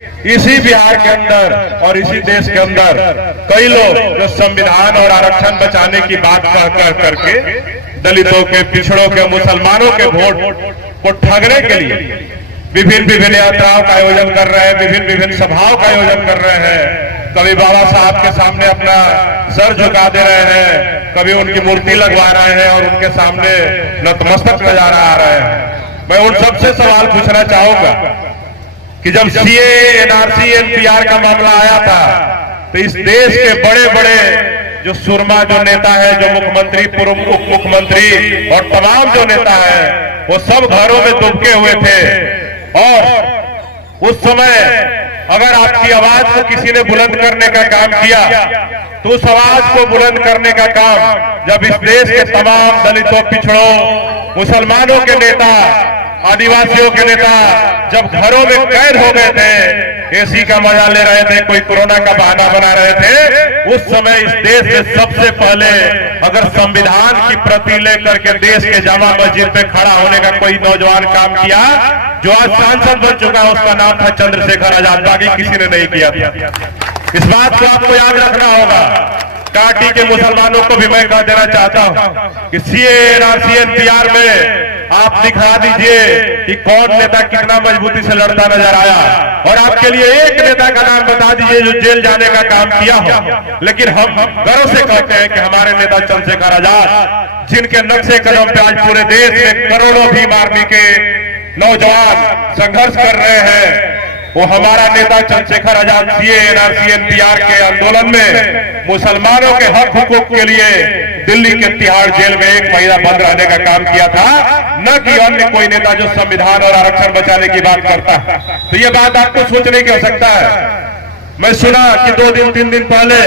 इसी बिहार के अंदर और इसी देश के अंदर कई लोग जो संविधान और आरक्षण बचाने की बात कर करके दलितों के, पिछड़ों के, मुसलमानों के वोट को ठगने के लिए विभिन्न यात्राओं का आयोजन कर रहे हैं, विभिन्न सभाओं का आयोजन कर रहे हैं। कभी बाबा साहब के सामने अपना सर झुका दे रहे हैं, कभी उनकी मूर्ति लगवा रहे हैं और उनके सामने नतमस्तक नजारा आ रहे हैं। मैं उन सबसे सवाल पूछना चाहूंगा कि जब सीए, एनआरसी, एनपीआर का मामला आया था तो इस देश के बड़े बड़े जो सुरमा जो नेता है, जो मुख्यमंत्री, पूर्व उप मुख्यमंत्री और तमाम जो नेता है, वो सब घरों में दुबके हुए थे। और उस समय अगर आपकी आवाज को किसी ने बुलंद करने का काम किया तो उस आवाज को बुलंद करने का काम जब इस देश के तमाम दलितों, पिछड़ों, मुसलमानों के नेता, आदिवासियों के नेता जब घरों में कैद हो गए थे, एसी का मजा ले रहे थे, कोई कोरोना का बहाना बना रहे थे, उस समय इस देश में सबसे पहले अगर संविधान की प्रति लेकर के देश के जामा मस्जिद पे खड़ा होने का कोई नौजवान काम किया, जो आज सांसद बन चुका है, उसका नाम था चंद्रशेखर आजाद। बाकी किसी ने नहीं किया था। इस बात को आपको याद रखना होगा। काटी के मुसलमानों को भी मैं कह देना चाहता हूं कि सीए, एनआरसी, एनपीआर में आप दिखा दीजिए कि कौन नेता कितना मजबूती से लड़ता नजर आया, और आपके लिए एक नेता का नाम बता दीजिए जो जेल जाने का काम किया हो। लेकिन हम गर्व से कहते हैं कि हमारे नेता चंद्रशेखर आजाद, जिनके नक्शे कदम पे आज पूरे देश में करोड़ों भीम आर्मी के नौजवान संघर्ष कर रहे हैं, वो हमारा नेता Chandrashekhar Azad CA, NRC, NPR के आंदोलन में मुसलमानों के हक हुकूक के लिए दिल्ली के तिहाड़ जेल में 1 महीना बंद रहने का काम किया था, न कि अन्य कोई नेता जो संविधान और आरक्षण बचाने की बात करता है। तो ये बात आपको सोचने की आवश्यकता है। मैं सुना कि 2 दिन 3 दिन पहले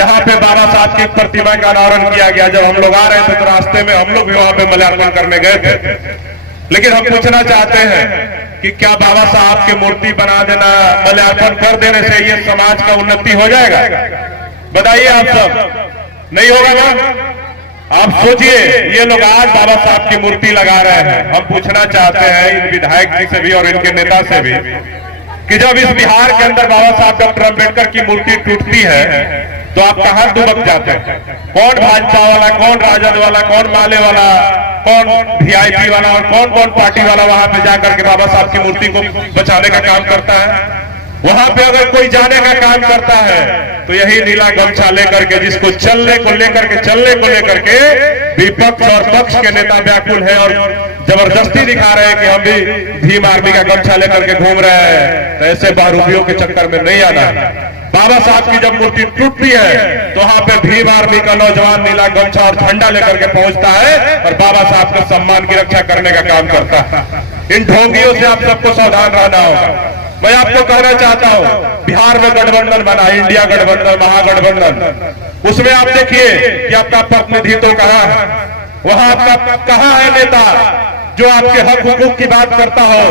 यहाँ पे बाबा साहब की प्रतिमा का अनावरण किया गया। जब हम लोग आ रहे थे तो रास्ते में हम लोग भी वहां पे माल्यार्पण करने गए थे। लेकिन हम पूछना चाहते हैं कि क्या बाबा साहब की मूर्ति बना देना, माल्यार्पण कर देने से ये समाज का उन्नति हो जाएगा? बताइए आप सब, नहीं होगा ना? आप सोचिए, ये लोग आज बाबा साहब की मूर्ति लगा रहे हैं। हम पूछना चाहते हैं इन विधायक जी से भी और इनके नेता से भी कि जब इस बिहार के अंदर बाबा साहब डॉक्टर अम्बेडकर की मूर्ति टूटती है तो आप कहां दुबक जाते हैं? कौन भाजपा वाला, कौन राजद वाला, कौन माले वाला, कौन वीआईपी वाला और कौन कौन पार्टी वाला वहां पे जाकर के बाबा साहब की मूर्ति को बचाने का काम करता है? वहां पे अगर कोई जाने का काम करता है तो यही नीला गमछा लेकर के, जिसको चलने को लेकर के विपक्ष और पक्ष के नेता व्याकुल है और जबरदस्ती दिखा रहे हैं कि हम भी भीम आर्मी का गमछा लेकर के घूम रहे हैं। तो ऐसे बहरूपियों के चक्कर में नहीं आना है। बाबा साहब की जब मूर्ति टूटती है तो वहां पे भीम आर्मी का नौजवान नीला गमछा और झंडा लेकर के पहुंचता है और बाबा साहब के सम्मान की रक्षा करने का काम करता है। इन ढोंगियों से आप सबको सावधान रहना होगा। मैं आपको कहना चाहता हूं, बिहार में गठबंधन बना, इंडिया गठबंधन, महागठबंधन, उसमें आप देखिए कि आपका प्रतिनिधित्व कहां है, वहां आपका कहां है नेता जो आपके हक हुकूक की बात करता हो?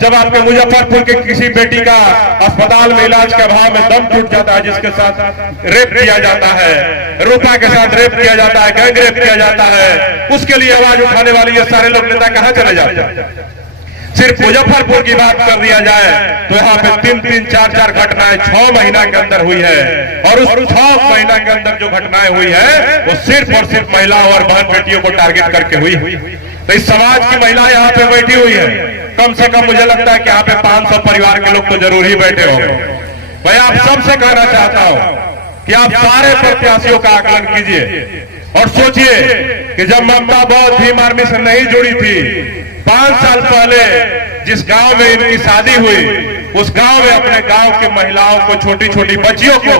जब आपके मुजफ्फरपुर के किसी बेटी का अस्पताल में इलाज के अभाव में दम टूट जाता है, जिसके साथ रेप किया जाता है, रूपा के साथ रेप किया जाता है, गैंग रेप किया जाता है, उसके लिए आवाज उठाने वाले ये सारे लोग नेता कहां चले जाते हैं? सिर्फ मुजफ्फरपुर की बात कर दिया जाए तो यहाँ पे 3-3, 4-4 घटनाएं 6 महीना के अंदर हुई है, और उस 6 महीना के अंदर जो घटनाएं हुई है वो सिर्फ और सिर्फ महिलाओं और बहन बेटियों को टारगेट करके हुई। तो इस समाज की महिलाएं यहाँ पे बैठी हुई है, कम से कम मुझे लगता है कि यहाँ पे 500 परिवार के लोग तो जरूर ही बैठे होंगे। मैं आप सबसे कहना चाहता हूँ कि आप सारे प्रत्याशियों का आकलन कीजिए और सोचिए कि जब ममता बौद्ध भीम आर्मी से नहीं जुड़ी थी, 5 साल पहले जिस गांव में इनकी शादी हुई, उस गांव में अपने गांव की महिलाओं को, छोटी छोटी बच्चियों को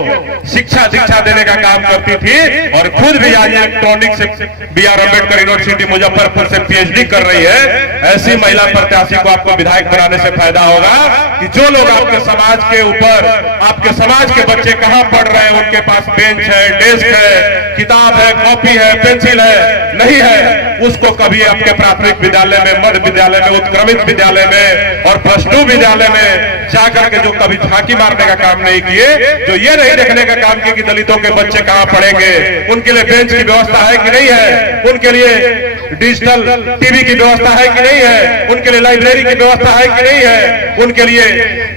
शिक्षा दीक्षा देने का काम करती थी और खुद भी आज इलेक्ट्रॉनिक से बी.आर. अम्बेडकर यूनिवर्सिटी मुजफ्फरपुर से पीएचडी कर रही है। ऐसी महिला प्रत्याशी को आपको विधायक बनाने से फायदा होगा कि जो लोग आपके समाज के ऊपर, आपके समाज के बच्चे कहां पढ़ रहे हैं, उनके पास बेंच है, डेस्क है, किताब है, कॉपी है, पेंसिल है, नहीं है, उसको कभी आपके प्राथमिक विद्यालय में, मध्य विद्यालय में, उत्क्रमित विद्यालय में और प्लस 2 विद्यालय में जाकर के जो कभी झांकी मारने का काम नहीं किए, जो ये नहीं देखने का काम किए कि दलितों के बच्चे कहां पढ़ेंगे, उनके लिए बेंच की व्यवस्था है कि नहीं है, उनके लिए डिजिटल टीवी की व्यवस्था है कि नहीं है, उनके लिए लाइब्रेरी की व्यवस्था है कि नहीं है, उनके लिए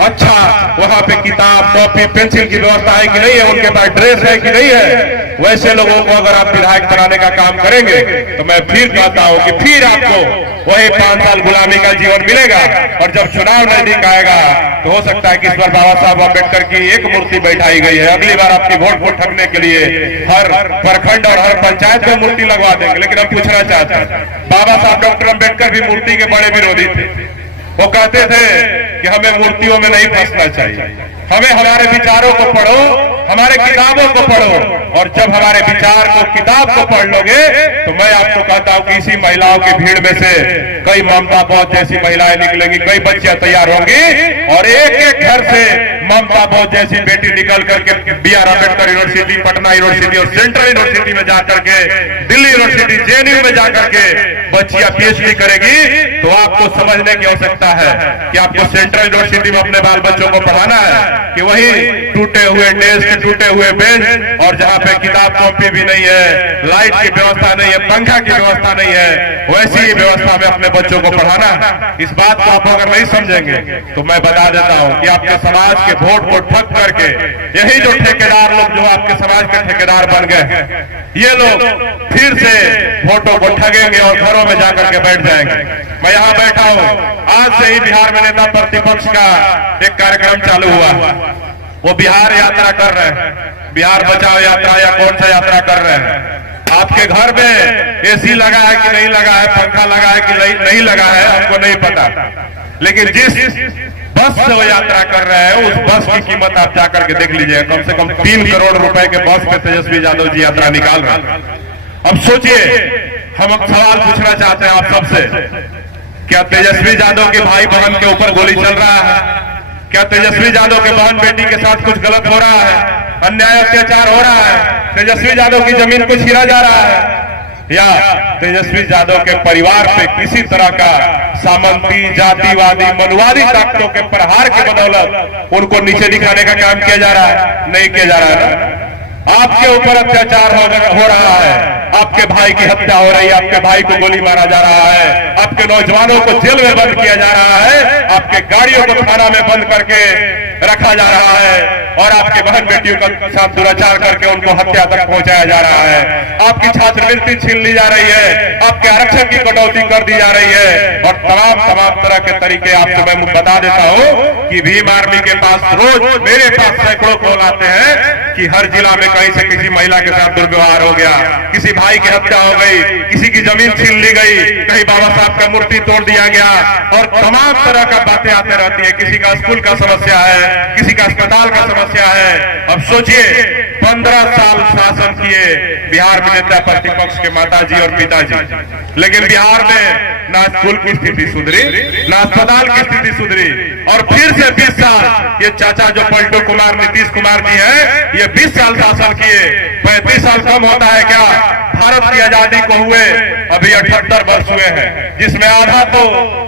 अच्छा वहां पे किताब, कॉपी, पेंसिल की व्यवस्था है कि नहीं है, उनके पास ड्रेस है कि नहीं है। वैसे लोगों को अगर आप विधायक बनाने का काम करेंगे तो मैं फिर कहता हूं कि फिर आपको वही 5 साल गुलामी का जीवन मिलेगा। और जब चुनाव नजदीक आएगा तो हो सकता है कि इस बार बाबा साहब अम्बेडकर की एक मूर्ति बैठाई गई है, अगली बार आपकी वोट को ठगने के लिए हर प्रखंड और हर पंचायत में मूर्ति लगवा देंगे। लेकिन हम पूछना चाहते हैं, बाबा साहब डॉक्टर अम्बेडकर भी मूर्ति के बड़े विरोधी थे। वो कहते थे कि हमें मूर्तियों में नहीं फंसना चाहिए, हमें हमारे विचारों को पढ़ो, हमारे किताबों को पढ़ो, और जब हमारे विचार को, किताब को पढ़ लोगे तो मैं आपको कहता हूं कि इसी महिलाओं की भीड़ में से कई ममता बोध जैसी महिलाएं निकलेंगी, कई बच्चियां तैयार होंगी और एक एक घर से ममता बोध जैसी बेटी निकल करके BR Ambedkar university, Patna university और सेंट्रल यूनिवर्सिटी में जाकर के, दिल्ली यूनिवर्सिटी, JNU में जाकर के बच्चियां PhD करेगी। तो आपको समझने की आवश्यकता है कि आपको सेंट्रल यूनिवर्सिटी में अपने बाल बच्चों को पढ़ाना है कि वही टूटे हुए डेस्क, टूटे हुए बेंच और जहां पे किताब कॉपी भी नहीं है, लाइट की व्यवस्था नहीं है, पंखा की व्यवस्था नहीं है, वैसी ही व्यवस्था में अपने बच्चों को पढ़ाना है। इस बात को आप अगर नहीं समझेंगे तो मैं बता देता हूं कि आपके समाज के वोट को ठग करके यही जो ठेकेदार लोग जो आपके समाज के ठेकेदार बन गए, ये लोग फिर से वोटों को ठगेंगे और घरों में जाकर के बैठ जाएंगे। मैं यहां बैठा हूं, आज से ही बिहार में नेता प्रतिपक्ष का एक कार्यक्रम चालू हुआ, वो बिहार यात्रा कर रहे हैं, बिहार बचाओ यात्रा या कौन सा यात्रा कर रहे हैं। आपके घर में AC लगा है कि नहीं लगा है, पंखा लगा है कि नहीं लगा है, हमको नहीं पता, लेकिन जिस बस से वो यात्रा कर रहे हैं उस बस की कीमत आप जाकर के देख लीजिए, कम से कम 3 करोड़ रुपए के बस पे तेजस्वी यादव जी यात्रा निकाल रहे हैं। अब सोचिए, हम सवाल पूछना चाहते हैं आप सबसे, क्या तेजस्वी यादव के भाई बहन के ऊपर गोली चल रहा है? क्या तेजस्वी यादव के बहन बेटी के साथ कुछ गलत हो रहा है, अन्याय अत्याचार हो रहा है, तेजस्वी यादव की जमीन को छीना जा रहा है, या तेजस्वी यादव के परिवार पे किसी तरह का सामंती, जातिवादी, मनुवादी ताकतों के प्रहार के बदौलत उनको नीचे दिखाने का काम किया जा रहा है? नहीं किया जा रहा है। आपके ऊपर अत्याचार हो रहा है, आपके भाई की हत्या हो रही है, आपके भाई को गोली मारा जा रहा है, आपके नौजवानों को जेल में बंद किया जा रहा है, आपके गाड़ियों को थाना में बंद करके रखा जा रहा है और आपके बहन बेटियों का साथ दुराचार करके उनको हत्या तक पहुंचाया जा रहा है, आपकी छात्रवृत्ति छीन ली जा रही है, आपके आरक्षण की कटौती कर दी जा रही है और तमाम तरह के तरीके आपको मैं बता देता हूं कि भीम आर्मी के पास रोज मेरे पास सैकड़ों कॉल आते हैं कि हर जिला में कहीं से किसी महिला के साथ दुर्व्यवहार हो गया, किसी भाई की हत्या हो गई, किसी की जमीन छीन ली गई, कहीं बाबा साहब का मूर्ति तोड़ दिया गया और तमाम तरह का बातें आते रहती है। किसी का स्कूल का समस्या है, किसी का अस्पताल का समस्या है। अब सोचिए, 15 साल शासन किए बिहार में नेता प्रतिपक्ष के माताजी और पिताजी, लेकिन बिहार में ना स्कूल की स्थिति सुधरी, ना अस्पताल की स्थिति सुधरी और फिर से 20 साल ये चाचा जो पलटू कुमार, नीतीश कुमार जी हैं, ये 20 साल शासन किए। 35 साल कम होता है क्या? भारत की आजादी को हुए अभी 78 वर्ष हुए हैं, जिसमें आधा तो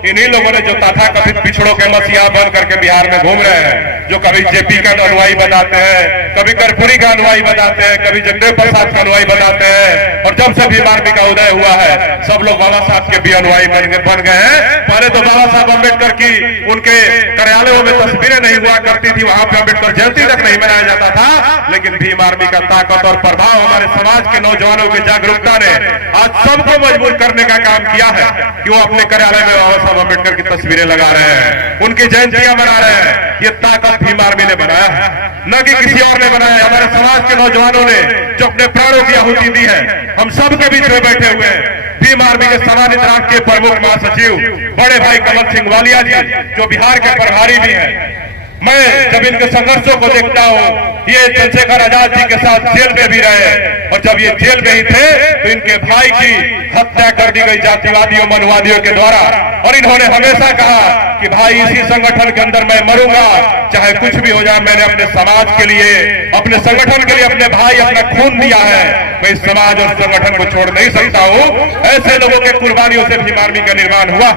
इन्हीं लोगों ने जो तथाकथित पिछड़ों के मसीहा बन करके बिहार में घूम रहे हैं, जो कभी JP का अनुयायी बताते हैं, कभी कर्पूरी का अनुयायी बताते हैं, कभी जगदेव प्रसाद का अनुयायी बताते हैं और जब से भीम आर्मी का उदय हुआ है सब लोग बाबा साहब के भी अनुयायी बन गए हैं। पहले तो बाबा साहब अम्बेडकर की उनके कार्यालयों में तस्वीरें नहीं हुआ करती थी, वहां पे अम्बेडकर जयंती तक नहीं मनाया जाता था, लेकिन भीम आर्मी का ताकत और प्रभाव हमारे समाज के नौजवानों की जागरूकता ने आज सबको मजबूर करने का काम किया है कि वो अपने कार्यालय में बाबा साहब अम्बेडकर की तस्वीरें लगा रहे हैं, उनकी जयंतियां मना रहे हैं। ये ताकत भीम आर्मी ने बनाया है, न कि किसी और ने बनाया। हमारे समाज के नौजवानों ने जो अपने प्राणों की आहुति दी है, हम सबके बीच में बैठे हुए हैं। भीम आर्मी के सम्मानित राष्ट्रीय प्रमुख महासचिव बड़े भाई कमल सिंह वालिया जी, जो बिहार के प्रभारी भी हैं, मैं जब इनके संघर्षों को देखता हूं ये चंद्रशेखर आजाद जी के साथ जेल में भी रहे, और जब ये जेल में ही थे तो इनके भाई की हत्या कर दी गई जातिवादियों मनुवादियों के द्वारा। और इन्होंने हमेशा कहा कि भाई इसी संगठन के अंदर मैं मरूंगा, चाहे कुछ भी हो जाए। मैंने अपने समाज के लिए, अपने संगठन के लिए अपने भाई अपना खून दिया है, मैं इस समाज और संगठन को छोड़ नहीं सकता हूं। ऐसे लोगों के कुर्बानियों से भीम आर्मी का निर्माण हुआ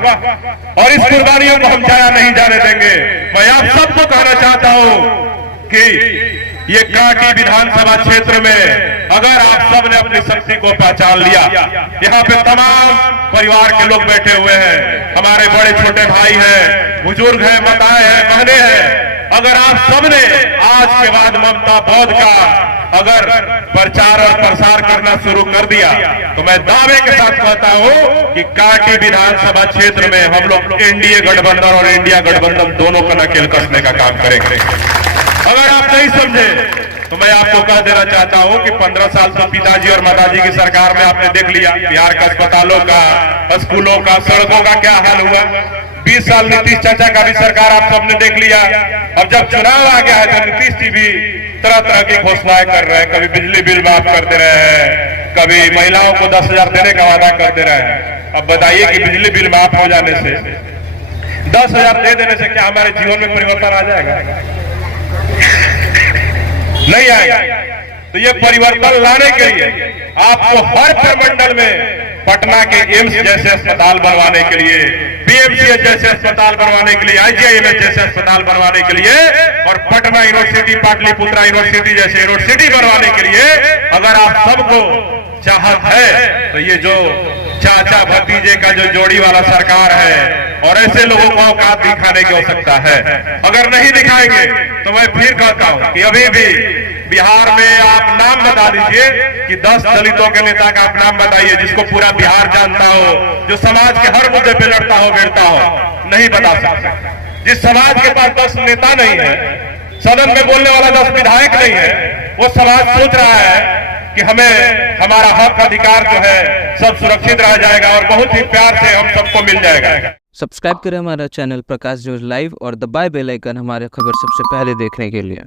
और इस कुर्बानियों को हम जाया नहीं जाने देंगे। मैं आप सबको कहना चाहता हूं कि ये कांटी विधानसभा क्षेत्र में अगर आप सब ने अपनी शक्ति को पहचान लिया, यहाँ पे तमाम परिवार के लोग बैठे हुए हैं, हमारे बड़े छोटे भाई हैं, बुजुर्ग हैं, माताएं हैं, बहनें हैं, अगर आप सब ने आज के बाद ममता बौद्ध का अगर प्रचार और प्रसार करना शुरू कर दिया तो मैं दावे के साथ कहता हूं कि कांटी विधानसभा क्षेत्र में हम लोग एनडीए गठबंधन और इंडिया गठबंधन दोनों का नकेल कसने का काम करेंगे। अगर आप नहीं समझे तो मैं आपको कह देना चाहता हूं कि 15 साल तो पिताजी और माताजी की सरकार में आपने देख लिया बिहार का अस्पतालों का, स्कूलों का, सड़कों का क्या हाल हुआ। 20 साल नीतीश चाचा का भी सरकार आप सबने देख लिया। अब जब चुनाव आ गया है तो नीतीश जी भी तरह तरह की घोषणाएं कर रहे हैं, कभी बिजली बिल माफ कर दे रहे हैं, कभी महिलाओं को 10,000 देने का वादा कर दे रहे हैं। अब बताइए कि बिजली बिल माफ हो जाने से, 10,000 दे देने से क्या हमारे जीवन में परिवर्तन आ जाएगा? नहीं आएगा। तो ये परिवर्तन लाने के लिए आपको हर प्रमंडल में पटना के एम्स जैसे अस्पताल बनवाने के लिए, पीएमसीएच जैसे अस्पताल बनवाने के लिए, आईजीआईएमएस जैसे अस्पताल बनवाने के लिए और पटना यूनिवर्सिटी, पाटलिपुत्रा यूनिवर्सिटी जैसे यूनिवर्सिटी बनवाने के लिए अगर आप सबको चाहत है तो ये जो चाचा भतीजे का जो जोड़ी वाला सरकार है और ऐसे लोगों को औकात दिखाने की आवश्यकता है। अगर नहीं दिखाएंगे तो मैं फिर कहता हूं कि अभी भी बिहार में आप नाम बता दीजिए कि 10 दलितों के नेता का आप नाम बताइए जिसको पूरा बिहार जानता हो, जो समाज के हर मुद्दे पे लड़ता हो, भिड़ता हो। नहीं बता सकता। जिस समाज के पास 10 नेता नहीं है, सदन में बोलने वाला 10 विधायक नहीं है, वो समाज सोच रहा है कि हमें हमारा हक अधिकार जो है सब सुरक्षित रह जाएगा और बहुत ही प्यार से हम सबको मिल जाएगा। सब्सक्राइब करें हमारा चैनल प्रकाश न्यूज लाइव और दबाए बेल आइकन हमारे खबर सबसे पहले देखने के लिए।